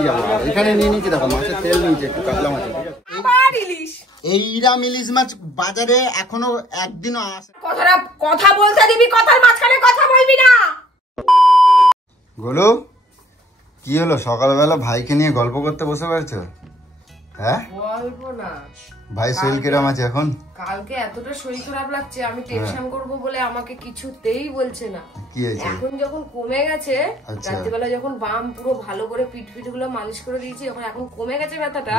নিয়ে যাবো। আর এখানে নিয়ে নিয়েছি দেখো মাছের তেল নিয়েছি একটু কাতলা মাছের। এইরকম ইলিশ মাছ বাজারে এখনো একদিনও আসে। কথা বলতে দিবি, কথার মাঝখানে কথা বলবি না। গোলু কি হলো, সকালবেলা ভাইকে নিয়ে গল্প করতে বসে পড়ছো? হ্যাঁ গল্প না, ভাই শরীর কিরম আছে এখন? কালকে এতটা শরীর খারাপ লাগছে, আমি টেনশন করব বলে আমাকে কিছুতেই বলছে না। কি হয়েছে? এখন যখন কমে গেছে, রাত্রিবেলা যখন বাম পুরো ভালো করে পিঠ গুলো মালিশ করে দিয়েছি, এখন কমে গেছে ব্যথাটা,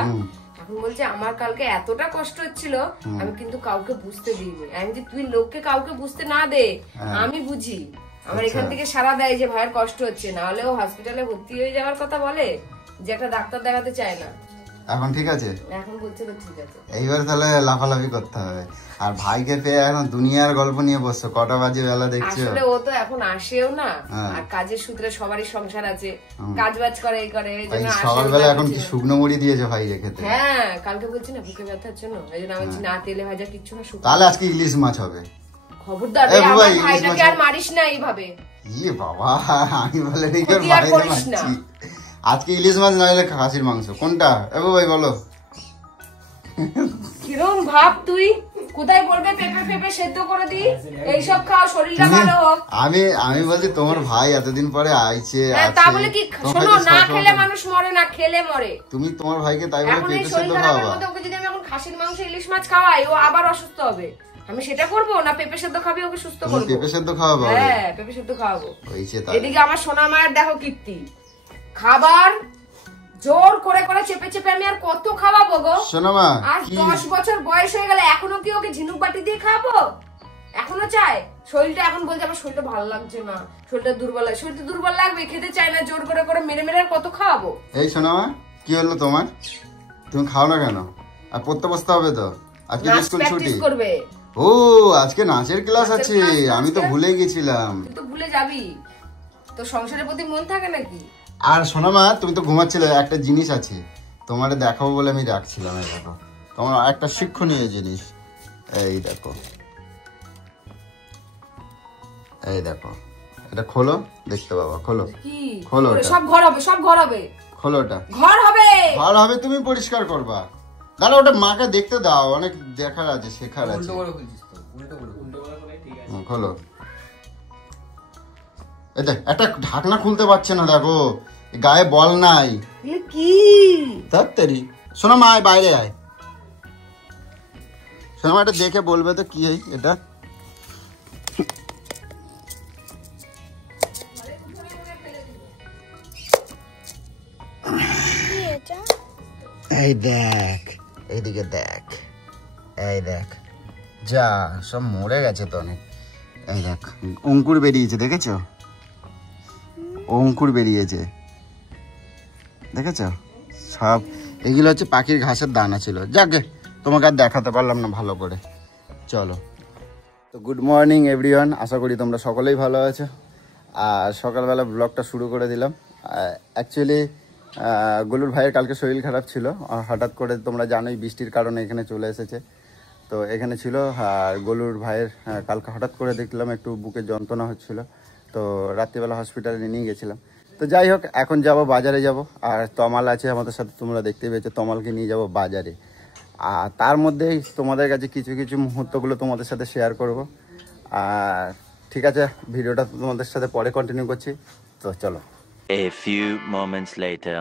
এখন বলছে আমার কালকে এতটা কষ্ট হচ্ছিল আমি কিন্তু কাউকে বুঝতে দিইনি। আমি যে তুই লোককে কাউকে বুঝতে না দে, আমি বুঝি। আমার এখান থেকে সারা দেয় যে ভাইয়ের কষ্ট হচ্ছে, না হলে ও হসপিটালে ভর্তি হয়ে যাওয়ার কথা বলে, যে একটা ডাক্তার দেখাতে চায় না। এখন ঠিক আছে? এখন বলছে তো ঠিক আছে। এইবার তাহলে লাফালাফি করতে হবে। আর ভাইকে পেয়ে এখন দুনিয়ার গল্প নিয়ে বসছো, কটা বাজে বেলা দেখছো? আসলে ও তো এখন আসেও না, আর কাজের সূত্রে সবারই সংসার আছে, কাজ বাজ করে এই করে, এইজন্য সকালবেলা এখন কি শুকনো মুড়ি দিয়েছো ভাইকে খেতে? হ্যাঁ, কালকে বলছি না বুকে ব্যথার জন্য, এইজন্য আমি বলছি না তেলে ভাজা কিচ্ছু না, শুকনো। তাহলে আজকে ইলিশ মাছ হবে। খবরদার রে, আমার ভাইটাকে আর মারিস না এইভাবে। ইয়ে বাবা, আমি বলে নি কি ভাই মারছি। আজকে ইলিশ মাছ নইলে খাসির মাংস, কোনটা? এবু ভাই বলো। কিরম ভাব তুই? কোথায় বলবে পেঁপে পেঁপে সেদ্ধ করে দি, এইসব খাও শরীরটা ভালো হোক। আমি বলছি তোমার ভাই এতদিন পরে আইছে, তা বলে কি? শোনো, না খেলে মানুষ মরে না, খেলে মরে। তুমি তোমার ভাইকে তাই বলে পেঁপে সেদ্ধ খাওয়াবা? ওকে যদি আমি এখন খাসির মাংস ইলিশ মাছ খাওয়াই, ও আবার অসুস্থ হবে। আমি সেটা করবো না? পেঁপে সেদ্ধ খাবি, ওকে সুস্থ করবো। পেঁপে সেদ্ধ খাওয়াবো? হ্যাঁ, পেঁপে সেদ্ধ খাওয়াবো। এদিকে আমার সোনা মায়ের দেখো কীর্তি, খাবার জোর করে করে চেপে চেপে আমি আর কত খাওয়াবো গো? সোনা মা, আর 10 বছর বয়স হয়ে গেলে এখনো কি ওকে ঝিনুক বাটি দিয়ে খাবো? এখনো চাই? শরীরটা এখন বলছে আমার শরীরটা ভালো লাগছে না, শরীরটা দুর্বল লাগে। শরীরটা দুর্বল লাগবে, খেতে চায় না, জোর করে করে মেরে মেরে আর কত খাওয়াবো? এই সোনা মা, কি হলো তোমার? তুমি খাও না কেন? আর পড়তে বসতে হবে তো, আজকে স্কুল ছুটি করবে। ও, আজকে নাচের ক্লাস আছে, আমি তো ভুলে গেছিলাম। তুই তো ভুলে যাবি, তো সংসারের প্রতি মন থাকে নাকি? আর শোনো মা, তুমি তো ঘুমাচ্ছিলে, একটা জিনিস আছে তোমারে দেখাবো বলে আমি রাখছিলাম। এই দেখো, তোমার একটা শিক্ষণীয় জিনিস। এই দেখো, এই দেখো, এটা খোলো, দেখতে পাবা। খোলো, খোলো। সব ঘর হবে, সব ঘর হবে। খোলো, ওটা ঘর হবে, ঘর হবে, তুমি পরিষ্কার করবা। দাঁড়া, ওটা মাকে দেখতে দাও, অনেক দেখার আছে, শেখার আছে। খোলো। এই দেখ, একটা ঢাকনা খুলতে পারছে না, দেখো গায়ে বল নাই। কি তাড়াতাড়ি শোনো মা, বাইরে আয়। শোনো মা, এটা দেখে বলবে তো কি এটা। এই দেখ, এইদিকে দেখ, এই দেখ, যা সব মরে গেছে তো অনেক। এই দেখ, অঙ্কুর বেরিয়েছে, দেখেছো? অঙ্কুর বেরিয়েছে, দেখেছো? সব এগুলো হচ্ছে পাখির ঘাসের দানা ছিল। যাকে তোমাকে আর দেখাতে পারলাম না ভালো করে। চলো তো, গুড মর্নিং এভরিওয়ান, আশা করি তোমরা সকলেই ভালো আছো। আর সকালবেলা ব্লগটা শুরু করে দিলাম। অ্যাকচুয়ালি গোলুর ভাইয়ের কালকে শরীর খারাপ ছিল, হঠাৎ করে তোমরা জানোই বৃষ্টির কারণে এখানে চলে এসেছে। তো এখানে ছিল, আর গোলুর ভাইয়ের কালকে হঠাৎ করে দেখলাম একটু বুকে যন্ত্রণা হচ্ছিল, তো রাত্রিবেলা হসপিটালে নিয়ে গেছিলাম। তো যাই হোক, এখন যাব বাজারে যাব, আর তমাল আছে আমাদের সাথে, তোমরা দেখতে পেয়েছো, তমালকে নিয়ে যাব বাজারে। আর তার মধ্যেই তোমাদের কাছে কিছু কিছু মুহূর্তগুলো তোমাদের সাথে শেয়ার করব। আর ঠিক আছে, ভিডিওটা তোমাদের সাথে পরে কন্টিনিউ করছি, তো চলো। A few moments later.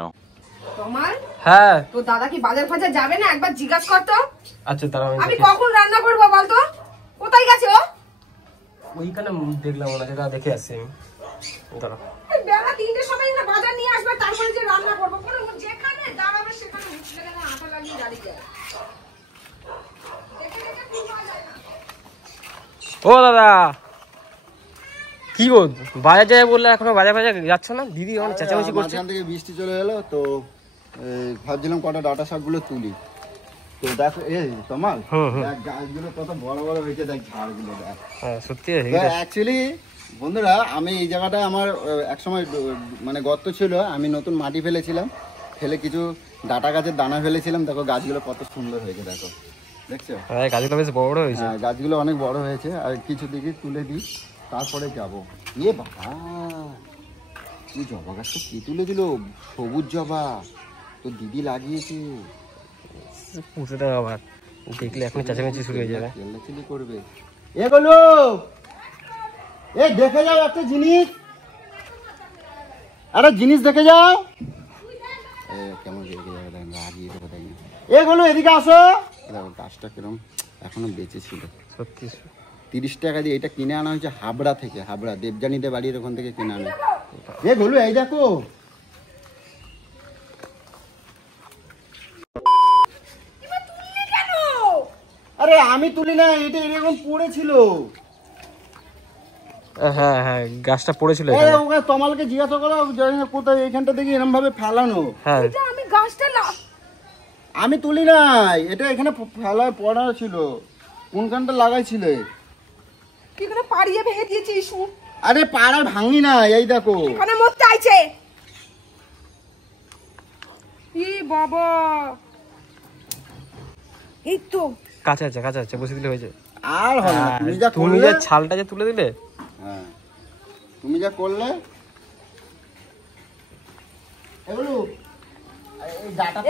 তমাল, হ্যাঁ তো দাদা কি বাজার ফাজার যাবে না? একবার জিজ্ঞাসা কর তো। আচ্ছা দাঁড়াও, আমি কখন রান্না করব বলতো? কোথায় গেছে ও? ওইখানে দেখলাম ওনাকে, দেখে আসছি আমি। দাঁড়াও, বেলা 3টের সময় না বাজার নিয়ে আসবে, তারপরে যে রান্না করব। কোন যেখানে দাঁড়াবে সেখানে উঠলে না আটা লাগিয়ে দাঁড়িয়ে যায়। দেখে দেখে খুব ভালো যায় না। ও দাদা, কি গো বাজার যায় বললে, এখনো বাজার যাচ্ছ না? দিদি অনেক চেঁচামেচি করছে। এখান থেকে বৃষ্টি চলে এলো, তো ভাবছিলাম কটা ডাটা শাকগুলো তুলি। তো দেখো, এই তোমার গাছগুলো কত বড় বড় হয়েছে, দেখ ঝাড়গুলো দেখ। হ্যাঁ সত্যি। অ্যাকচুয়ালি বন্ধুরা, আমি এই জায়গাটায় আমার একসময় মানে গর্ত ছিল, আমি নতুন মাটি ফেলেছিলাম, ফেলে কিছু ডাটা গাছের দানা ফেলেছিলাম। দেখো গাছগুলো কত সুন্দর হয়েছে, দেখো, দেখছো? হ্যাঁ, গাছগুলো বেশ বড় হয়েছে। হ্যাঁ, গাছগুলো অনেক বড় হয়েছে। আর কিছু দিকে তুলে দিই, তারপরে যাবো। ইয়ে বাবা, তুই জবা গাছটা কে তুলে দিল? সবুজ জবা তোর দিদি লাগিয়েছে। পুঁতে দেওয়া আবার দেখলে এখন চেঁচামেচি শুরু হয়ে যাবে। চিল্লাচিল্লি করবে। এগুলো এ দেখে যাও একটা জিনিস, আরে জিনিস দেখে যাও। কেমন রেগে যাবে, রাগিয়ে দেবো তাই না। এগুলো এদিকে আসো। গাছটা কিরম এখনো বেঁচে ছিল। সত্যি 30 টাকা দিয়ে এটা কিনে আনা হয়েছে হাবড়া থেকে। হাবড়া দেবজানিদের বাড়ির ওখান থেকে কিনে আনা। এগুলো এই দেখো, আরে আমি তুলি না, এটা এরকম পড়েছিল। হ্যাঁ হ্যাঁ গাছটা পড়েছিল। তোমালকে জিজ্ঞাসা করো কোথায়, এইখানটা দেখি এরকম ভাবে ফেলানো। হ্যাঁ আমি গাছটা আমি তুলি নাই, এটা এখানে ফেলায় পড়া ছিল। কোনখানটা লাগাইছিলে? কি করে পাড়িয়ে ভেঙে দিয়েছিস? আরে পাড়ায় ভাঙি না, এই দেখো এখানে মত চাইছে। ই বাবা, এই তো কাছে আছে বসে দিলে হয়েছে। আর হয় না, তুমি যা তুমি করলে। যা ছালটা যে তুলে দিলে, হ্যাঁ তুমি যা করলে। এগুলো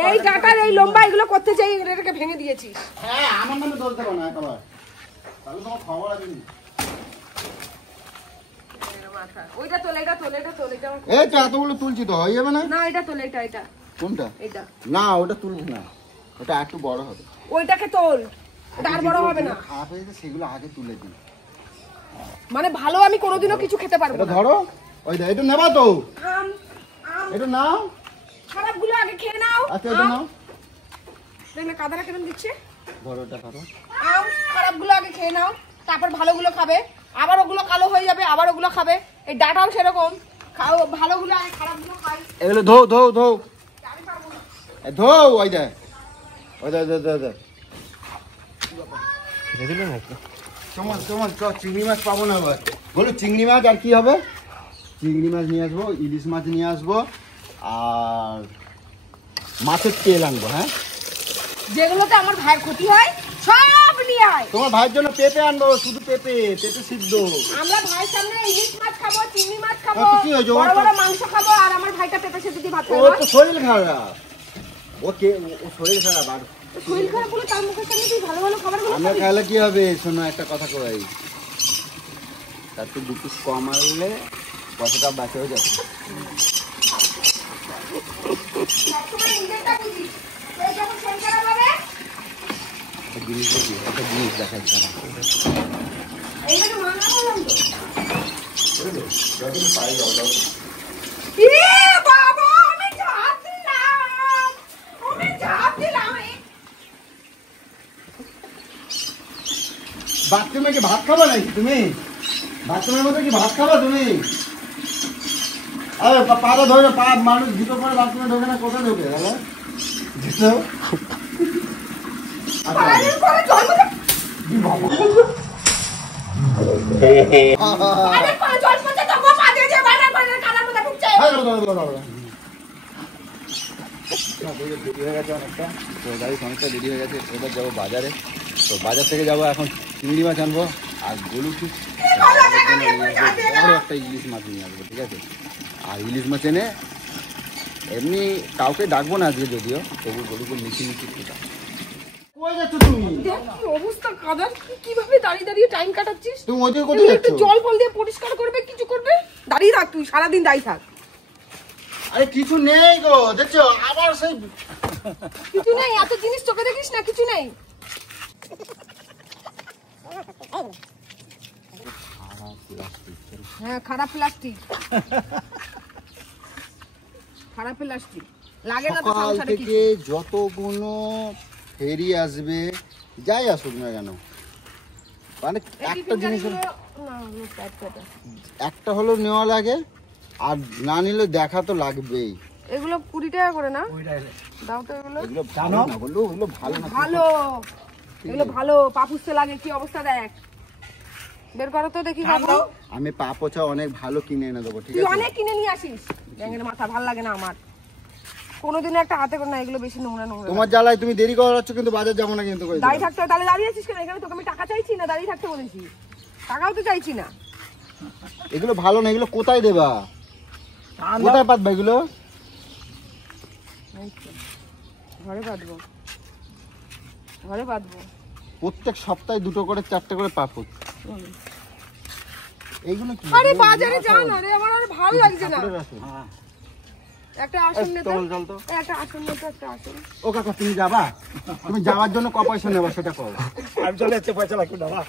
এই ডাটার এই লম্বা এগুলো করতে চাই, এটাকে ভেঙে দিয়েছিস। হ্যাঁ আমার নামে দোষ দেবো না একবার, তাহলে তোমার খবর আছে। ওইটা তোলে, এটা তোলে, এটা তোলে। এই তো এতগুলো তুলছি তো হয়ে যাবে না? না এটা তোলে, এটা কোনটা? এটা না ওটা তুলবো না, ওটা একটু বড় হবে। ওইটাকে তোল, ওটা আর বড় হবে না। খারাপ হয়েছে সেগুলো আগে তুলে দিই। মানে ভালো আমি কোনোদিনও কিছু খেতে পারবো এটা না। ধরো, ওই দা এটা নেবা তো, আম আম এটা নাও। খারাপগুলো আগে খেয়ে নাও। আচ্ছা এটা নাও, দেখলে কাদারা কেমন দিচ্ছে। ধরো এটা ধরো। আম খারাপগুলো আগে খেয়ে নাও, তারপর ভালোগুলো খাবে। আবার ওগুলো কালো হয়ে যাবে, আবার ওগুলো খাবে। এই ডাটাও সেরকম, খাও ভালোগুলো আগে, খারাপগুলো খাই। এগুলো ধো ধো ধো, আমি পারবো না। ধো। ওই দা ওই দা দা দা দিলে নাকি? তোমার চিংড়ি মাছ পাবো না এবার। বলো চিংড়ি মাছ আর কি হবে? চিংড়ি মাছ নিয়ে আসবো, ইলিশ মাছ নিয়ে আসবো, আর মাছের তেল আনবো। হ্যাঁ যেগুলোতে আমার ভাইয়ের ক্ষতি হয় সব নিয়ে আয়। তোমার ভাইয়ের জন্য পেঁপে আনবো, শুধু পেঁপে সিদ্ধ। আমরা ভাইয়ের সামনে ইলিশ মাছ খাবো, চিংড়ি মাছ খাবো, তো কি হয়েছে? বড় বড় মাংস খাবো, আর আমার ভাইটা পেঁপে সেদ্ধ দিয়ে ভাত ও খাবে। তো শরীর খারাপ, ও শরীর খারাপ। আর শরীর খারাপ বলে তার মুখের সামনে তুই ভালো ভালো খাবার গুলো আমরা খাইলে কি হবে? শোনো একটা কথা কই, তার তো 2 পিস কম আনলে কতটা বাঁচাও যাবে। সবসময় নিজেরটা বুঝিস। তোর যখন শরীর খারাপ হবে, একটা জিনিস দেখাই তারা এইটাকে মানা করলাম তো। যতদিন পাই যাও যাও। এ বাবা, আমি ঝাঁপ দিলাম। বাথরুমে কি ভাত খাবা নাকি তুমি? বাথরুমের মধ্যে কি ভাত খাবা তুমি? আরে পাটা ধরে পা, মানুষ জুতো পরে বাথরুমে ঢোকে না, কোথায় ঢোকে? জুতো পায়ের পরে জল মজা। আরে পা জল মজা তো পা দিয়ে যে বানার কানার মধ্যে ঢুকছে। দেরি হয়ে গেছে অনেকটা, তো গাড়ি অনেকটা দেরি হয়ে গেছে। এবার যাবো বাজারে, তো বাজার থেকে যাবো এখন চিংড়ি মাছ আনবো, আর গরু কি একটা ইলিশ মাছ নিয়ে আসবো, ঠিক আছে? আর ইলিশ মাছ এনে এমনি কাউকে ডাকবো না আজকে, যদিও তবু গরুকে মিশি খেতে। কই যাচ্ছ তুমি? দেখ কি অবস্থা কাদার, কিভাবে দাঁড়িয়ে দাঁড়িয়ে টাইম কাটাচ্ছিস। তুমি ওদিকে কোথায় যাচ্ছ? একটু জল ফল দিয়ে পরিষ্কার করবে, কিছু করবে। দাঁড়িয়ে থাক তুই, সারাদিন দাঁড়িয়ে থাক। আরে কিছু নেই গো, দেখছো আবার সেই কিছু নেই, এত জিনিস চোখে দেখিস না, কিছু নেই। হ্যাঁ খারাপ প্লাস্টিক, খারাপ প্লাস্টিক লাগে না তো সকাল সংসারে থেকে কিছু। যতগুলো ফেরি আসবে, যাই আসুক না কেন, মানে একটা জিনিস একটা হলো নেওয়া লাগে, আর না নিলে দেখা তো লাগবেই। এগুলো 20 টাকা করে না? দাও তো এগুলো। এগুলো জানো না বললো, ওগুলো ভালো না। ভালো, এগুলো ভালো। পাপুসতে লাগে, কি অবস্থা দেখ। বের করো তো দেখি বাবু। আমি পা পোছা অনেক ভালো কিনে এনে দেবো, ঠিক তুই আছে? অনেক কিনে নিয়ে আসিস। ব্যাঙের মাথা ভাল লাগে না আমার কোনোদিন। একটা হাতে করে না, এগুলো বেশি নোংরা নোংরা। তোমার জ্বালায় তুমি দেরি করাচ্ছ, কিন্তু বাজার যাবো না কিন্তু। দাঁড়িয়ে থাকতে হবে, তাহলে দাঁড়িয়ে আছিস কেন? এখানে তোকে আমি টাকা চাইছি না, দাঁড়িয়ে থাকতে বলেছি। টাকাও তো চাইছি না। এগুলো ভালো না, এগুলো কোথায় দেবা? কোথায় পাতবে এগুলো? ঘরে বাঁধবো, ঘরে বাঁধবো। প্রত্যেক সপ্তাহে 2টো করে 4টে করে পাপড়। এইগুলো কি? আরে বাজারে যাও না রে, আমার আর ভালো লাগছে না। একটা আসন নে তো, একটা আসন নে তো, একটা আসন। ও কাকা তুমি যাবা? তুমি যাওয়ার জন্য ক পয়সা নেবা সেটা কও। আমি চলে যাচ্ছি, পয়সা লাগবে না বাবা।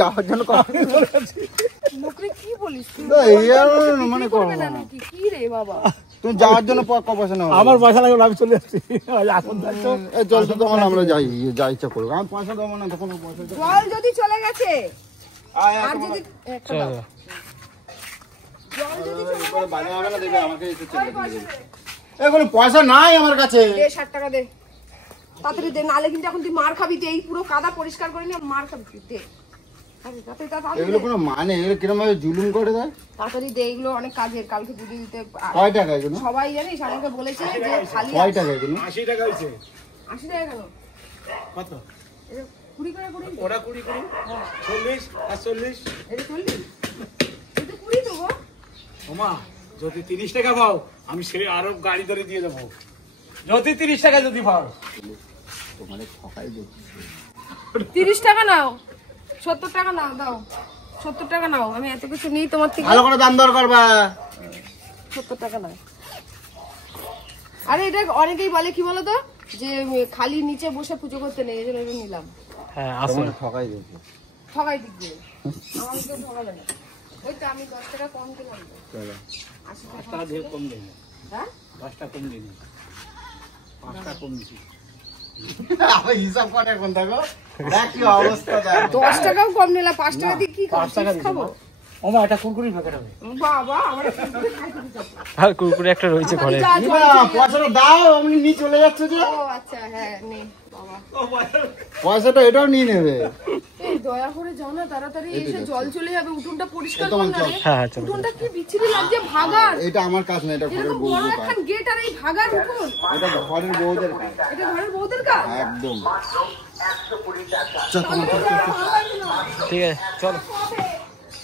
যাওয়ার জন্য ক পয়সা চলে যাচ্ছি। লোকরে কি বলিস তুই? মানে করো না নাকি কি রে বাবা? তুমি যাওয়ার জন্য ক পয়সা নেবা? আমার পয়সা লাগবে, আমি চলে যাচ্ছি। এখন যাচ্ছ এই জল তো তোমার আমরা যাই যা ইচ্ছা করবো। আমি পয়সা দেবো না, তখন পয়সা দেবো। জল যদি চলে গেছে আর যদি একটা দাও। জল যদি চলে গেছে বাজার হবে না, দেবে আমাকে এসে চলে দিবে। এগুলো পয়সা নাই আমার কাছে। দে 60 টাকা দে, তাড়াতাড়ি দে, নালে কিন্তু এখন তুই মার খাবি। এই পুরো কাদা পরিষ্কার করে নিয়ে মার খাবি তুই। দে এগুলো কোনো মানে, এগুলো কিরম ভাবে জুলুম করে দেয়। তাড়াতাড়ি দে, এগুলো অনেক কাজের, কালকে বুঝে দিতে। কয় টাকা এগুলো? সবাই জানিস আমাকে বলেছে যে খালি কয় টাকা এগুলো? 80 টাকা হয়েছে। 80 টাকা কেন? কত? এটা 20 করে 20। ওরা 20 করে 40 আর 40। এটা 40, এটা 20 দেবো। ওমা যদি 30 টাকা পাও আমি সে আরো গাড়ি ধরে দিয়ে দেবো। যদি 30 টাকা যদি পাও। তোমারে ঠকাই দিচ্ছি। 30 টাকা নাও, 70 টাকা নাও, দাও 70 টাকা নাও। আমি এত কিছু নেই তোমার থেকে। ভালো করে দাম দর করবা। 70 টাকা নাও। আরে এটা অনেকেই বলে কি বলো তো, যে খালি নিচে বসে পুজো করতে নেই, এই জন্য এটা নিলাম। হ্যাঁ আসুন। ঠকাই দিচ্ছি। ঠকাই দিক দিয়ে আমার তো ঠকাবে না। ওই তো আমি 10 টাকা কম দিলাম তো। চলো 80 10 টাকা। টাকা দিয়ে কম দিন। হ্যাঁ 10 টাকা কম দিন। 5 টাকা কম দিছি। আবার হিসাব করে এখন দেখো, দেখ কি অবস্থা দেখো। 10 টাকাও কম নিলাম, 5 টাকা দিয়ে কি খাবো? ওমা এটা কুরকুরি প্যাকেট হবে। বাবা আমার কুরকুরে খাইতে দিতে। আর কুরকুরে একটা রয়েছে ঘরে। পয়সাটা দাও, আমি নিয়ে চলে যাচ্ছে যে। ও আচ্ছা হ্যাঁ নে বাবা। পয়সাটা এটাও নিয়ে নেবে। এই দয়া করে যাও না, তাড়াতাড়ি এসে জল চলে যাবে, উঠোনটা পরিষ্কার একদম কর না রে। হ্যাঁ, চলো। উঠোনটা কি বিচ্ছিরি লাগছে, ভাগার। এটা আমার কাজ না, এটা ঘরের এরকম বড় বউদের কাজ। একটা গেট আর এই ভাগার উঠোন, এটা ঘরের বউদের কাজ এটা ঘরের বউদের কাজ। একদম। ঠিক আছে চলো।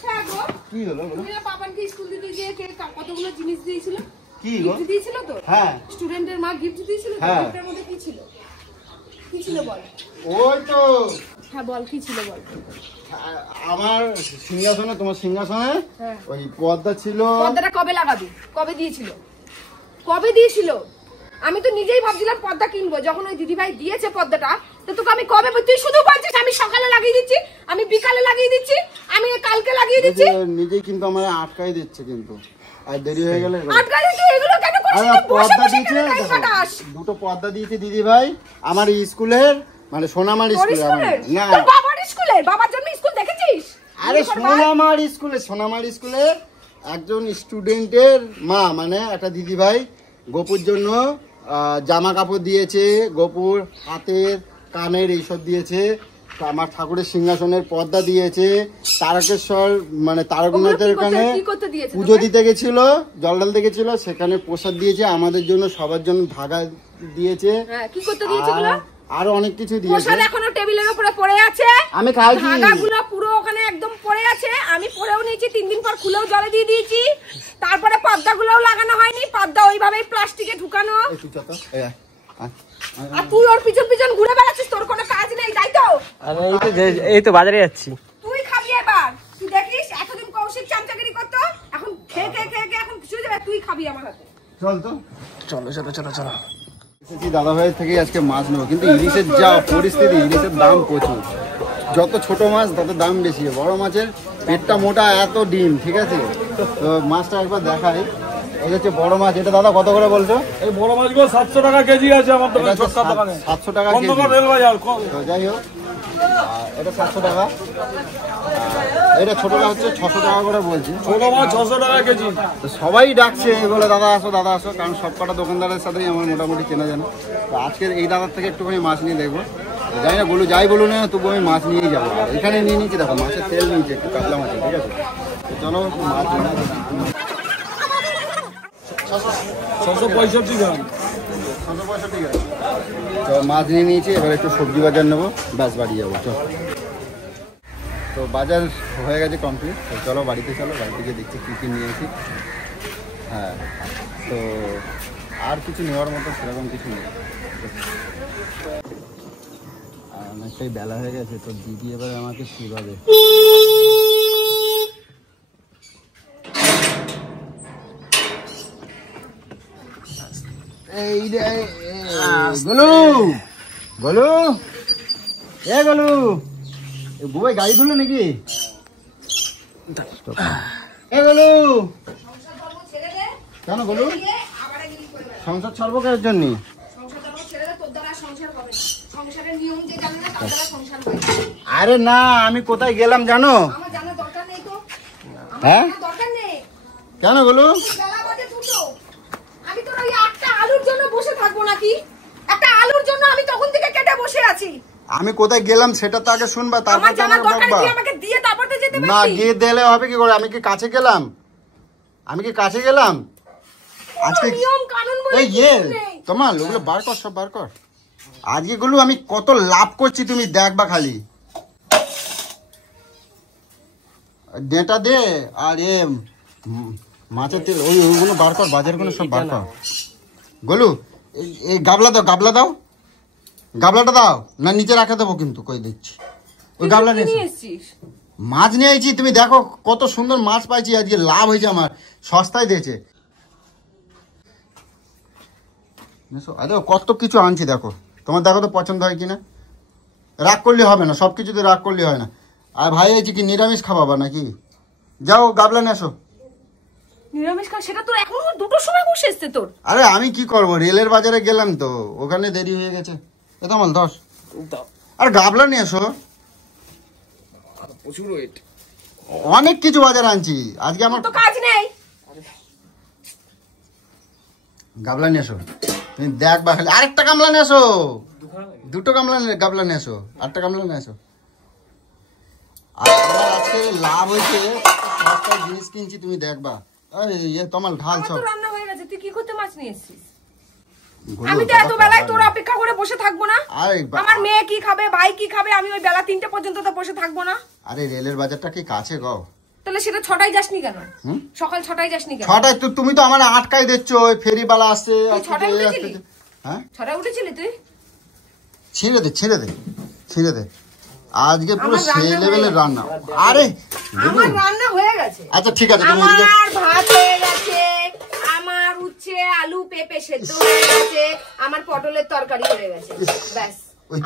হ্যাঁ গো, কি হলো বলো? তুমি না পাপানকে স্কুল দিতে গিয়ে কে কতগুলো জিনিস দিয়েছিল? কি গো? গিফট দিয়েছিল তো? হ্যাঁ স্টুডেন্টের মা গিফট দিয়েছিল তো? হ্যাঁ। গিফটের মধ্যে কি ছিল? কি ছিল বল? ওই তো হ্যাঁ বল কি ছিল বল? আমার সিংহাসনে, তোমার সিংহাসনে হ্যাঁ। ওই পর্দা ছিল। পর্দাটা কবে লাগাবি? কবে দিয়েছিল? কবে দিয়েছিল? আমি তো নিজেই ভাবছিলাম পর্দা কিনবো, যখন ওই দিদিভাই দিয়েছে পর্দাটা, তো তোকে আমি কবে, তুই শুধু বলছিস আমি সকালে লাগিয়ে দিচ্ছি, আমি বিকালে লাগিয়ে দিচ্ছি, আমি কালকে লাগিয়ে দিচ্ছি। নিজেই কিন্তু আমার আটকাই দিচ্ছে, কিন্তু আর দেরি হয়ে গেলে আটকালে তুই এগুলো কেন করিস? আরে তুই বসে পর্দা বসে দিয়েছে, কেন টাইম কাটাস? দুটো পর্দা দিয়েছে দিদি ভাই আমার স্কুলের, মানে সোনামার তোর স্কুলে। স্কুলের? না তোর বাবার স্কুলে? বাবার জন্য স্কুল দেখেছিস? আরে সোনামার স্কুলে, সোনামার স্কুলে একজন স্টুডেন্টের মা, মানে একটা দিদি ভাই গোপুর জন্য জামা কাপড় দিয়েছে, গোপুর হাতের কানের এইসব দিয়েছে, আমার ঠাকুরের সিংহাসনের পর্দা দিয়েছে, তারকেশ্বর মানে তারকনাথের কানে কি করতে দিয়েছে? পুজো দিতে গেছিল, জল ঢালতে গেছিল, সেখানে প্রসাদ দিয়েছে, আমাদের জন্য সবার জন্য ধাগা দিয়েছে, হ্যাঁ কি করতে দিয়েছে গুলো? আরো অনেক কিছু দিয়েছে। প্রসাদ এখনো টেবিলের উপরে পড়ে আছে, আমি খাইছি। ধাগাগুলো পুরো ওখানে একদম পড়ে আছে, আমি পরেও নিয়েছি, 3 দিন পর খুলেও জলে দিয়ে দিয়েছি। তারপরে পর্দাগুলোও লাগানো হয়নি, পর্দা ওইভাবেই প্লাস্টিকে ঢুকানো। এই তুই চত, এই আয়, আয়। আর তুই ওর পিছন পিছন ঘুরে বেড়াচ্ছিস, তোর কোনো কাজ নেই তাই তো? আরে এই তো বাজারে যাচ্ছি। তুই খাবি এবার, তুই দেখিস এতদিন কৌশিক চামচাগিরি করতো, এখন খেয়ে খেয়ে খেয়ে খেয়ে এখন কিছু যাবে, তুই খাবি আমার হাতে। চল তো। চলো চলো চলো চলো। দাদা ভাইয়ের থেকে আজকে মাছ নেবো, কিন্তু ইলিশের যা পরিস্থিতি, ইলিশের দাম প্রচুর। যত ছোট মাছ তত দাম বেশি, বড় মাছের পেটটা মোটা, এত ডিম, ঠিক আছে। তো মাছটা একবার দেখাই, এই হচ্ছে বড় মাছ। এটা দাদা কত করে বলছো? এই বড় মাছগুলো 700 টাকা কেজি আছে আমার দোকানে, এটা হচ্ছে ছোট্ট দোকানে। 700 টাকা বন্ধ কেজি। কর রেল বাজার, কম। তো যাই হোক, এটা 700 টাকা, এটা ছোটটা হচ্ছে 600 টাকা করে বলছি। ছোট মাছ 600 টাকা কেজি। তো সবাই ডাকছে বলে দাদা আসো দাদা আসো, কারণ সব কটা দোকানদারের সাথেই আমার মোটামুটি চেনা জানা। তো আজকে এই দাদার থেকে একটুখানি মাছ নিয়ে দেখবো, যাই না বলু যাই বলুন না, তবু আমি মাছ নিয়েই যাবো। আর এখানে নিয়ে নিচ্ছি, দেখো মাছের তেল নিয়েছি একটু, কাতলা মাছের, ঠিক আছে। তো চলো মাছ নিয়ে 665 গ্রাম। 665 আছে। তো মাছ নিয়ে নিয়েছি, এবার একটু সবজি বাজার নেবো, ব্যাস বাড়ি যাবো। চল, তো বাজার হয়ে গেছে কমপ্লিট। তো চলো বাড়িতে, চলো বাড়ি থেকে দেখছি কী কী নিয়েছি। হ্যাঁ, তো আর কিছু নেওয়ার মতো সেরকম কিছু নেই। আর অনেকটাই বেলা হয়ে গেছে, তো দিদি এবার আমাকে শিবাবে। এই রে গোলু, গোলু, এ গোলু, বুবাই গাড়ি ধুলো নাকি? এ গোলু, কেন গোলু সংসার ছাড়বো কার জন্য? আরে না, আমি কোথায় গেলাম জানো? হ্যাঁ কেন গোলু? আমি তো ওই একটা আলুর জন্য বসে থাকবো নাকি? একটা আলুর জন্য আমি তখন থেকে কেটে বসে আছি। আমি কোথায় গেলাম সেটা তো আগে শুনবা, তারপর আমার জানা দরকার কি? আমাকে দিয়ে তারপর তো যেতে পারবি। না গিয়ে দিলে হবে কি করে? আমি কি কাছে গেলাম? আমি কি কাছে গেলাম? আজকে নিয়ম কানুন বলে এই তোমার ওগুলো বার কর, সব বার কর। আজকে গুলো আমি কত লাভ করছি তুমি দেখবা খালি। ডেটা দে আর মাছের তেল ওইগুলো বার কর, বাজার গুলো সব বার কর। গোলু এই গাবলা দাও, গাবলা দাও, গাবলাটা দাও না নিচে রাখে দেবো কিন্তু কই দিচ্ছি। ওই গাবলা নিয়ে এসেছিস? মাছ নিয়ে এসেছি, তুমি দেখো কত সুন্দর মাছ পাইছি আজকে, লাভ হয়েছে আমার, সস্তায় দিয়েছে। আরে কত কিছু আনছি দেখো, তোমার দেখো তো পছন্দ হয় কিনা। রাগ করলে হবে না, সব কিছুতে রাগ করলে হয় না। আর ভাই হয়েছে কি নিরামিষ খাওয়াবা নাকি? যাও গাবলা নিয়ে আসো। নিরামিষ খা, সেটা তোর এখনো 2টোর সময় বসে এসছে তোর। আরে আমি কি করবো, রেলের বাজারে গেলাম তো, ওখানে দেরি হয়ে গেছে। এটা মাল 10 আর গাবলা নিয়ে আসো। প্রচুর ওয়েট, অনেক কিছু বাজার আনছি আজকে, আমার তো কাজ নেই। গাবলা নিয়ে আসো, তুমি দেখবা খালি। আরেকটা গামলা নিয়ে আসো, 2টো গাবলা নিয়ে আসো, 8টা গামলা নিয়ে আসো। আর আমার আজকে লাভ হয়েছে, সস্তায় জিনিস কিনছি, তুমি দেখবা। আরে তোমার ঢাল সব রান্না হয়ে গেছে, তুই কি করতে মাছ নিয়ে এসেছিস? গোলু, আমি তো এত বেলায় তোর অপেক্ষা করে বসে থাকবো না। আমার মেয়ে কি খাবে, ভাই কি খাবে, আমি ওই বেলা 3টে পর্যন্ত তো বসে থাকবো না। আরে রেলের বাজারটা কি কাছে গো? তাহলে সেটা 6টায় যাসনি কেন? সকাল 6টায় যাসনি কেন? 6টায় তুমি তো আমার আটকাই দিচ্ছ, ওই ফেরিওয়ালা আসছে। তুই 6টায় উঠেছিলি? হ্যাঁ 6টায় উঠেছিলি তুই? ছেড়ে দে, ছেড়ে দে, ছেড়ে দে। আজকে পুরো সেই লেভেলের রান্না। আরে আমার রান্না হয়ে গেছে। আচ্ছা ঠিক আছে, তুমি আমার ভাত হয়ে গেছে, আমার উচ্ছে আলু পেঁপে সেদ্ধ হয়ে গেছে, আমার পটলের তরকারি হয়ে গেছে, ব্যাস।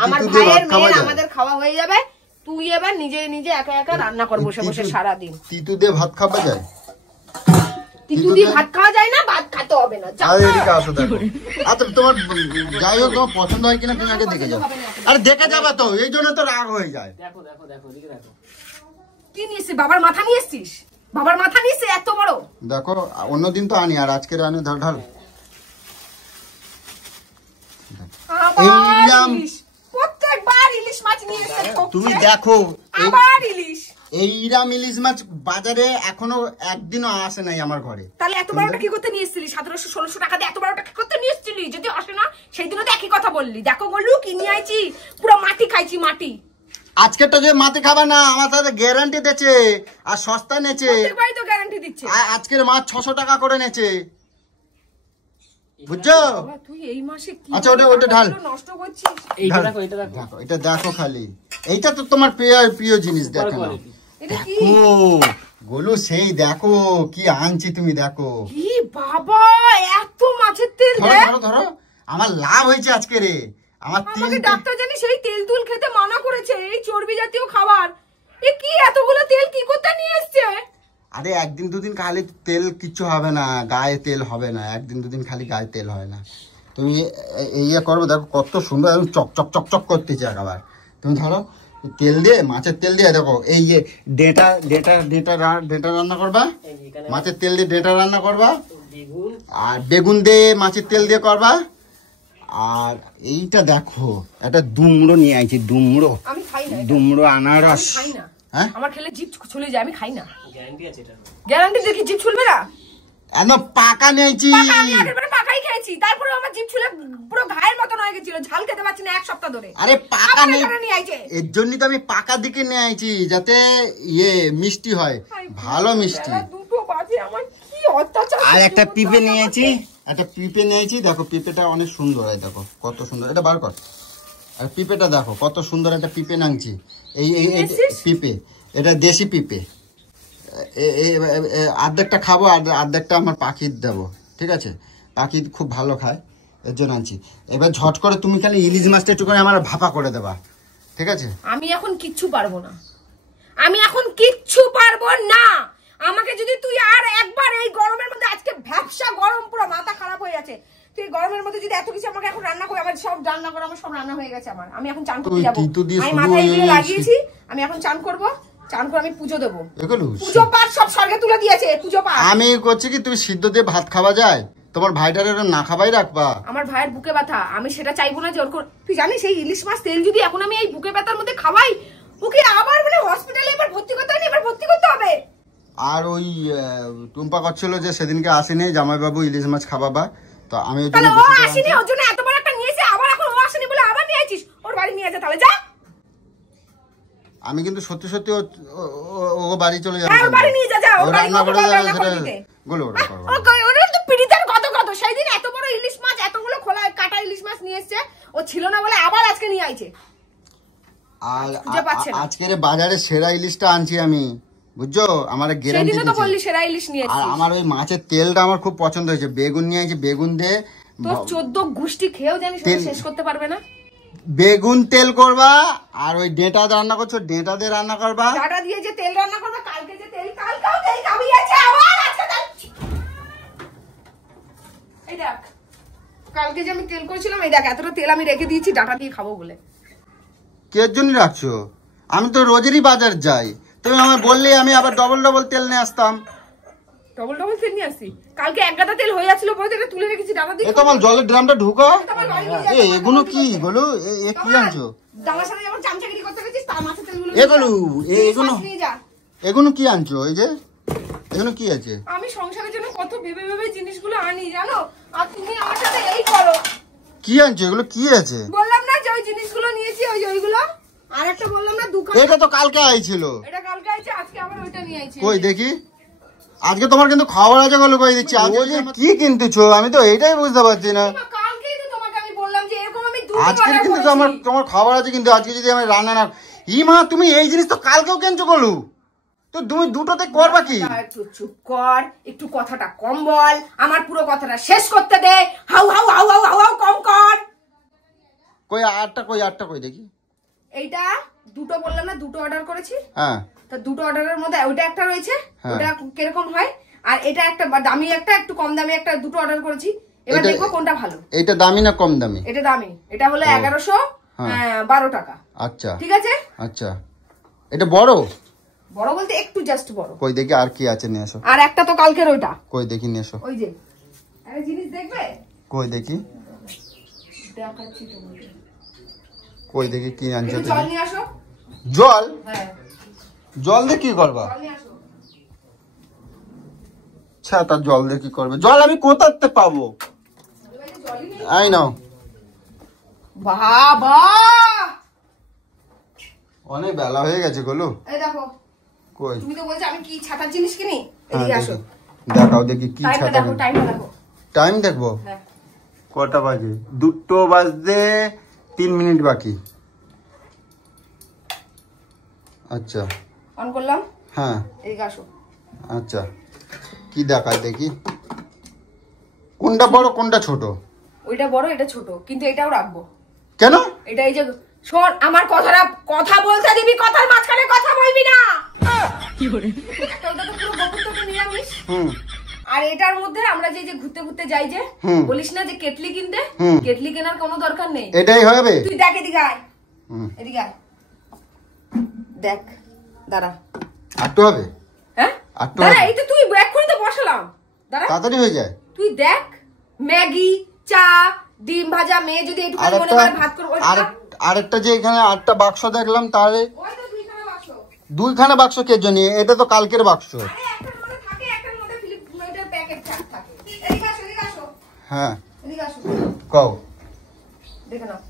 আমার ভাইয়ের মেয়ের আমাদের খাওয়া হয়ে যাবে। তুই এবার নিজে নিজে একা একা রান্না কর বসে বসে সারা দিন। তিতু দিয়ে ভাত খাওয়া যায়? তিতু দিয়ে ভাত খাওয়া যায় না, ভাত খেতে হবে না। আরে এদিকে আসো দেখো। আচ্ছা তোমার যাই হোক, তোমার পছন্দ হয় কিনা তুমি আগে দেখে যাও। আরে দেখে যাবা তো, এই জন্য তো রাগ হয়ে যায়। দেখো দেখো দেখো, এদিকে দেখো। কি নিয়ে এসছিস? বাবার মাথা নিয়ে এসছিস? বাবার মাথা নিয়ে এসছিস এত বড়? দেখো অন্যদিন তো আনি, আর আজকের আনি ঢাল ঢাল। প্রত্যেকবার ইলিশ মাছ নিয়ে এসে তুমি দেখো আবার ইলিশ। এইরাম ইলিশ মাছ বাজারে এখনো একদিনও আসে নাই আমার ঘরে। তাহলে এত বড়টা কি করতে নিয়ে এসেছিলি? 1700-1600 টাকা দিয়ে এত বড়টা কি করতে নিয়ে এসেছিলি? যদি আসে না সেই দিনও তো একই কথা বললি। দেখো বললু কি নিয়ে আইছি, পুরো মাটি খাইছি, মাটি। আজকেরটা যে মাটি খাবা না, আমার সাথে গ্যারান্টি দিয়েছে, আর সস্তা নেছে। প্রত্যেকবারই তো গ্যারান্টি দিচ্ছে। আজকের মাছ 600 টাকা করে নেছে, বুঝছো? তুই এই মাসে কি আচ্ছা ওটা ঢাল, নষ্ট করছিস? এইটা দেখো, এটা দেখো, দেখো এটা দেখো খালি। এইটা তো তোমার প্রিয় জিনিস, দেখো না। এটা কি? ও গোলু সেই দেখো কি আনছি, তুমি দেখো। কি বাবা, এত মাছের তেল! ধরো ধরো ধরো, আমার লাভ হয়েছে আজকে রে। আমাকে ডাক্তার জানি সেই তেল তুল খেতে মানা করেছে, এই চর্বি জাতীয় খাবার। এ কি এতগুলো তেল কি করতে নিয়ে এসছে? আরে একদিন দুদিন খালি তেল কিচ্ছু হবে না, গায়ে তেল হবে না, একদিন দুদিন খালি গায়ে তেল হয় না। তুমি ইয়ে করবে, দেখো কত সুন্দর, একদম চক চক চক চক করতেছে একবার। তুমি ধরো তেল দিয়ে, মাছের তেল দিয়ে, দেখো এই যে ডেটা ডেটা ডেটা ডেটা রান্না করবা, মাছের তেল দিয়ে ডেটা রান্না করবা, আর বেগুন দিয়ে মাছের তেল দিয়ে করবা। আর এইটা দেখো, একটা দুমড়ো নিয়ে আইছি, দুমড়ো, আমি খাই না, দুমড়ো আনারস। খাই না। হ্যাঁ আমার খেলে জিভ চলে যায়, আমি খাই না। গ্যারান্টি আছে এটা? গ্যারান্টি দেখি জিভ চলবে না? একদম পাকা নিয়েছি। আমি আগেরবারে পাকাই খেয়েছি, তারপরে আমার জিভ চলে পুরো ঘায়ের মতন হয়ে গেছিল, ঝাল খেতে পারছি না 1 সপ্তাহ ধরে। আরে পাকা নেই, নিয়ে আইছে। এর জন্যই তো আমি পাকা দিকে নিয়ে আইছি, যাতে মিষ্টি হয়, ভালো মিষ্টি। 2টো বাজে, আমার কি অত্যাচার। আর একটা পিঁপে নিয়েছি, দেখো পিঁপেটা অনেক সুন্দর, এই দেখো কত সুন্দর, এটা বার কর। আর পিঁপেটা দেখো কত সুন্দর একটা পিঁপে নাংছি, এই পিঁপে, এটা দেশি পিঁপে। অর্ধেকটা খাবো আর অর্ধেকটা আমার পাখির দেবো, ঠিক আছে? পাখি খুব ভালো খায়, এর জন্য আনছি। এবার ঝট করে তুমি খালি ইলিশ মাছটা একটু করে আমার ভাপা করে দেবা, ঠিক আছে? আমি এখন কিচ্ছু পারবো না, আমাকে যদি তুই আর একবার এই গরমের মধ্যে, আজকে ভ্যাপসা গরম, পুরো মাথা খারাপ হয়ে যাচ্ছে, তুই গরমের মধ্যে যদি এত কিছু আমাকে এখন রান্না করে, আমার সব রান্না করা, আমার সব রান্না হয়ে গেছে, আমি এখন চান করতে যাবো। আমি মাথায় এগুলো লাগিয়েছি, আমি এখন চান করবো, চান করে আমি পুজো দেবো। পুজো পাঠ সব স্বর্গে তুলে দিয়েছে, পুজো পাঠ আমি করছি কি, তুমি সিদ্ধ দিয়ে ভাত খাওয়া যায়? তোমার ভাইটার না খাবাই রাখবা। আমার ভাইয়ের বুকে ব্যথা, আমি সেটা চাইবো না যে ওর, তুই জানিস এই ইলিশ মাছ তেল যদি এখন আমি এই বুকে ব্যথার মধ্যে খাওয়াই, ওকে আবার মানে হসপিটালে এবার ভর্তি করতে হবে, এবার ভর্তি করতে হবে। আর ওই টুম্পা করছিল যে সেদিনকে আসেনি জামাইবাবু ইলিশ মাছ খাওয়াবা, তো আমি ও আসেনি, ওর জন্য এত বড় একটা নিয়েছে, আবার এখন ও আসেনি বলে আবার নিয়ে আইছিস, ওর বাড়ি নিয়ে যা তাহলে, যা। আমি কিন্তু সত্যি সত্যি ও বাড়ি চলে যাবে, ওর বাড়ি নিয়ে যা, ওর বাড়ি রান্না করে রান্না করে সেটা দিতে গোল ওটা করব। ওর তো পিড়িতার কত সেই দিন এত বড় ইলিশ মাছ, এতগুলো খোলা কাটা ইলিশ মাছ নিয়ে এসেছে, ও ছিল না বলে আবার আজকে নিয়ে আইছে। আর আজকের বাজারে সেরা ইলিশটা আনছি আমি, বুঝছো? আমার গ্যারান্টি সেদিনও তো বললি সেরা ইলিশ নিয়েছিস। আর আমার ওই মাছের তেলটা আমার খুব পছন্দ হয়েছে, বেগুন নিয়ে আইছি, বেগুন দিয়ে তোর 14 গুষ্টি খেয়েও জানিস শেষ করতে পারবে না। বেগুন তেল করবা, আর ওই ডেটা রান্না করছো, ডেটা দিয়ে রান্না করবা, ডাটা দিয়ে যে তেল রান্না করবে, কালকে যে তেল, কালকেও তেল খাবি আছে, আবার আজকে তেল। এই দেখ, কালকে যে আমি তেল করেছিলাম, এই দেখ এতটা তেল আমি রেখে দিয়েছি ডাটা দিয়ে খাবো বলে। কের জন্য রাখছো? আমি তো রোজেরই বাজার যাই, তুমি আমার বললে আমি আবার ডবল ডবল তেল নিয়ে আসতাম। ডবল ডবল তেল নিয়ে আসি? কালকে এক গাদা তেল হয়ে যাচ্ছিল, বলে এটা তুলে রেখেছি ডাটা দিয়ে। এ তোমার জলের ড্রামটা ঢুকো। এগুলো কি গলু? এ কি আনছো? ডালার সাথে যেমন চামচাগিরি করতে গেছিস, তার মাছের তেলগুলো এগুলো কি আনছো? এই যে এগুলো কি আছে? আমি সংসারের জন্য কত ভেবে ভেবে জিনিসগুলো আনি জানো, আর তুমি আমার সাথে এই করো। কি আনছো? এগুলো কি আছে? বললাম না যে ওই জিনিসগুলো নিয়েছি, ওইগুলো। আর একটা বললাম না দোকান, এটা তো কালকে আইছিল। এটা কালকে আইছে, আজকে আবার ওইটা নিয়ে আইছি। কই দেখি, আজকে তোমার কিন্তু খাবার আছে বলে কই দিচ্ছি, আজকে কি কিনতেছো আমি তো এইটাই বুঝতে পারছি না। কালকেই তো তোমাকে আমি বললাম যে এরকম আমি দুটো আজকে কিন্তু তোমার খাবার আছে, কিন্তু আজকে যদি আমি রান্না না, মা তুমি এই জিনিস তো কালকেও কিনছো গলু, তো তুমি দুটোতে করবা কি? একটু চুপ কর, একটু কথাটা কম বল, আমার পুরো কথাটা শেষ করতে দে। হাউ হাউ হাউ হাউ হাউ হাউ কম কর। কই আটটা কই দেখি। এইটা দুটো বললাম না, দুটো অর্ডার করেছি। হ্যাঁ, তো দুটো অর্ডারের মধ্যে ওইটা একটা রয়েছে, ওটা কিরকম হয়, আর এটা একটা দামি একটা, একটু কম দামি একটা, দুটো অর্ডার করেছি। এবার দেখবো কোনটা ভালো। এটা দামি না কম দামি? এটা দামি, এটা হলো 1112 টাকা। আচ্ছা ঠিক আছে। আচ্ছা, এটা বড় বড় বলতে একটু জাস্ট বড়। কই দেখি আর কি আছে, নিয়ে এসো। আর একটা তো কালকের ওইটা, কই দেখি নিয়ে এসো। ওই যে একটা জিনিস দেখবে, কই দেখি, দেখাচ্ছি তোমাকে। কই দেখি কি আনছো জল তুমি? নিয়ে আসো। জল? হ্যাঁ, জল দিয়ে কি করবা? জল নিয়ে আসো। তার জল দিয়ে কি করবে? জল আমি কোথাতে পাবো? আই নাও। বাবা অনেক বেলা হয়ে গেছে গলু। এই দেখো, কই তুমি তো বলছো আমি কি ছাতার জিনিস কিনি, এদিকে আসো। দেখাও দেখি কি টাইমটা ছাতা। দেখো, টাইমটা দেখো। টাইম দেখবো? হ্যাঁ, কটা বাজে? 2টো বাজতে 3 মিনিট বাকি। আচ্ছা, অন করলাম। হ্যাঁ, এদিকে আসো। আচ্ছা, কি দেখায় দেখি, কোনটা বড় কোনটা ছোট? ওইটা বড়, এটা ছোট, কিন্তু এটাও রাখবো। কেন? এটা এই যে শোন, আমার কথাটা কথা বলতে দিবি, কথার মাঝখানে কথা বলবি না। কি করে? একটা ওটা তো পুরো গোবরটা নিরামিষ। আর এটার মধ্যে আমরা যে ঘুরতে ঘুরতে যাই, যে বলিস না যে কেটলি কিনতে, কেটলি কেনার কোনো দরকার নেই, এটাই হবে। তুই দেখ, এদিকে আয়, এদিকে আয়, দেখ, দাঁড়া। আটটু হবে? হ্যাঁ, আটটু দাঁড়া, হবে? এই তো তুই এক্ষুনি তো বসালাম, দাঁড়া, তাড়াতাড়ি হয়ে যায়। তুই দেখ, ম্যাগি, চা, ডিম ভাজা, মেয়ে যদি একটু মনে করে ভাত করবো। আরেকটা যে এখানে 8টা বাক্স দেখলাম, তাহলে ওই তো দুইখানা বাক্স। 2খানা বাক্স কে জন্য? এটা তো কালকের বাক্স। আরে একটার মধ্যে থাকে, একটার মধ্যে ফিলিপের প্যাকেট থাকে। এদিকে আসো, এদিকে আসো। হ্যাঁ, এদিকে আসো। কও। দেখে নাও।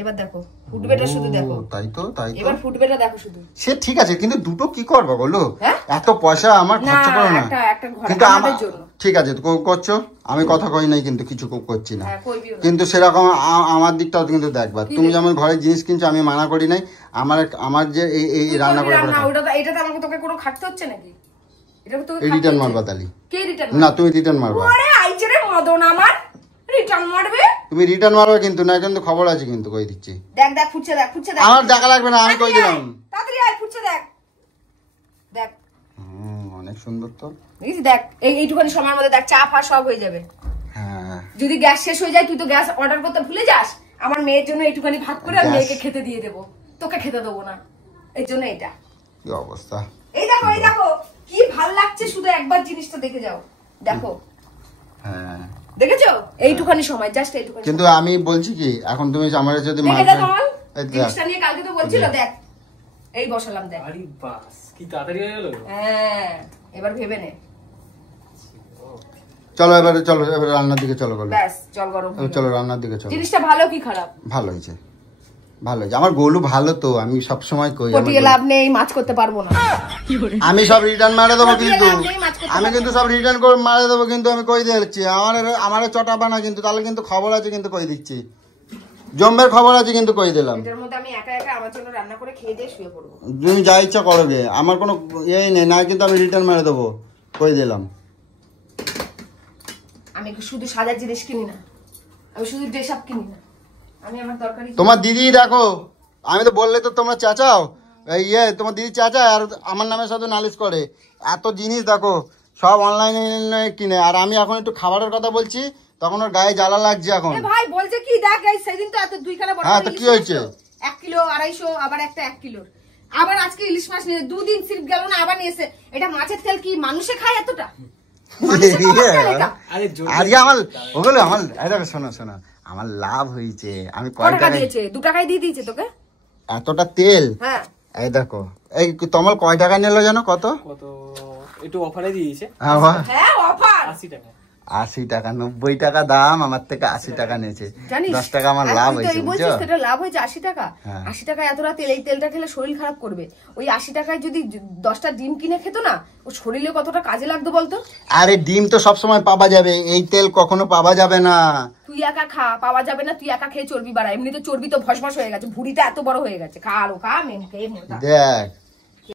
এবার দেখো ফুটবেটা শুধু দেখো। তাই তো এবার ফুটবেটা দেখো শুধু। সে ঠিক আছে, কিন্তু দুটো কি করবো বলো? হ্যাঁ? এত পয়সা আমার খরচ করো না। একটা ঘর কিন্তু আমাদের জন্য। ঠিক আছে করছো, আমি কথা কই নাই, কিন্তু কিছু করছি না। হ্যাঁ, কইবিও না। কিন্তু সেরকম আমার দিকটাও কিন্তু দেখবা। তুমি যেমন ঘরের জিনিস কিনছো, আমি মানা করি নাই। আমার যে এই রান্না করে এটা তো আমাকে তোকে কোনো খাটতে হচ্ছে নাকি? এটা তো তোকে রিটার্ন মারবা তালি? কে রিটার্ন? না, তুমি রিটার্ন মারবা। ওরে আইছে রে মদন আমার, রিটার্ন মারবে? তুমি রিটার্ন মারবে কিন্তু, না কিন্তু খবর আছে কিন্তু, কই দিচ্ছি। দেখ ফুটছে দেখ। আমার দেখা লাগবে না, আমি কই দিলাম। তাড়াতাড়ি আয়, ফুটছে দেখ। অনেক সুন্দর তো। দেখ এইটুখানি সময়ের মধ্যে দেখ চা ফা সব হয়ে যাবে। হ্যাঁ, যদি গ্যাস শেষ হয়ে যায়, তুই তো গ্যাস অর্ডার করতে ভুলে যাস। আমার মেয়ের জন্য এইটুখানি ভাত করে আর মেয়েকে খেতে দিয়ে দেবো, তোকে খেতে দেবো না। এই জন্য এটা কি অবস্থা। এই দেখো কি ভাল লাগছে, শুধু একবার জিনিসটা দেখে যাও। দেখো, হ্যাঁ দেখেছো? এইটুখানি সময়, জাস্ট এইটুখানি। কিন্তু আমি বলছি কি, এখন তুমি আমার যদি জিনিসটা নিয়ে কালকে তো বলছিল, দেখ এই বসালাম, দেখ। আরে বাস, কি তাড়াতাড়ি হয়ে গেল। হ্যাঁ, এবার ভেবে নে। চলো এবার রান্নার দিকে চলো। ব্যাস, চল গরম। চলো রান্নার দিকে চলো। জিনিসটা ভালো কি খারাপ? ভালো হয়েছে। আমার গোলু ভালো তো, আমি সব সময় কই পটিয়ে লাভ নেই, মাছ করতে পারবো না। আমি সব রিটার্ন মারে দেবো কিন্তু, আমি কিন্তু সব রিটার্ন করে মারে দেবো কিন্তু, আমি কই দিচ্ছি। আমার চটাবা না কিন্তু, তাহলে কিন্তু খবর আছে কিন্তু, কই দিচ্ছি। জম্বের খবর আছে কিন্তু, কই দিলাম। এটার মধ্যে আমি একা আমার জন্য রান্না করে খেয়ে দিয়ে শুয়ে পড়বো। তুমি যা ইচ্ছা করো গে, আমার কোনো ইয়েই নেই না, কিন্তু আমি রিটার্ন মারে দেবো, কই দিলাম। আমি শুধু সাজার জিনিস কিনি না, আমি শুধু ড্রেস আপ কিনি না, আমি আমার দরকারি। তোমার দিদি দেখো, আমি তো বললে তো তোমরা চাচাও, তোমার দিদি চাচা আর আমার নামে শুধু নালিশ করে। এত জিনিস দেখো সব অনলাইনে কিনে, আর আমি এখন একটু খাবারের কথা বলছি, তখন ওর গায়ে জ্বালা লাগছে এখন। ভাই বলছে কি, দেখ সেদিন তো এত দুইখানা বড়। হ্যাঁ, তো কি হয়েছে? 1 কিলো 250, আবার একটা 1 কিলোর, আবার আজকে ইলিশ মাছ নিয়ে 2 দিন সিপ গেল না, আবার নিয়েছে। এটা মাছের তেল কি মানুষে খায় এতটা? আজকে আমার ওগুলো আমার দেখো, শোনো আমার লাভ হয়েছে। আমি কয় টাকা দিয়েছে? 2 টাকায় দিয়ে দিয়েছে তোকে এতটা তেল। হ্যাঁ, এই দেখো, এই তোমার কয় টাকা নিল জানো? কত একটু অফারে দিয়েছে। হ্যাঁ অফার 80 টাকা। 80 টাকা, 90 টাকা দাম, আমার থেকে 80 টাকা নিয়েছে। 10 টাকা আমার লাভ হয়েছে, বুঝছো? সেটা লাভ হয়েছে 80 টাকা। হ্যাঁ। 80 টাকা এতটা তেল, এই তেলটা খেলে শরীর খারাপ করবে। ওই 80 টাকায় যদি 10টা ডিম কিনে খেতো না, ও শরীরে কতটা কাজে লাগতো বলতো? আরে ডিম তো সবসময় পাওয়া যাবে, এই তেল কখনো পাওয়া যাবে না। তুই একা খা, পাওয়া যাবে না। তুই একা খেয়ে চর্বি বাড়া, এমনিতে চর্বি তো ভসভস হয়ে গেছে, ভুঁড়িটা এত বড় হয়ে গেছে। খা আরো খা, মেন খেয়ে মোটা। দেখ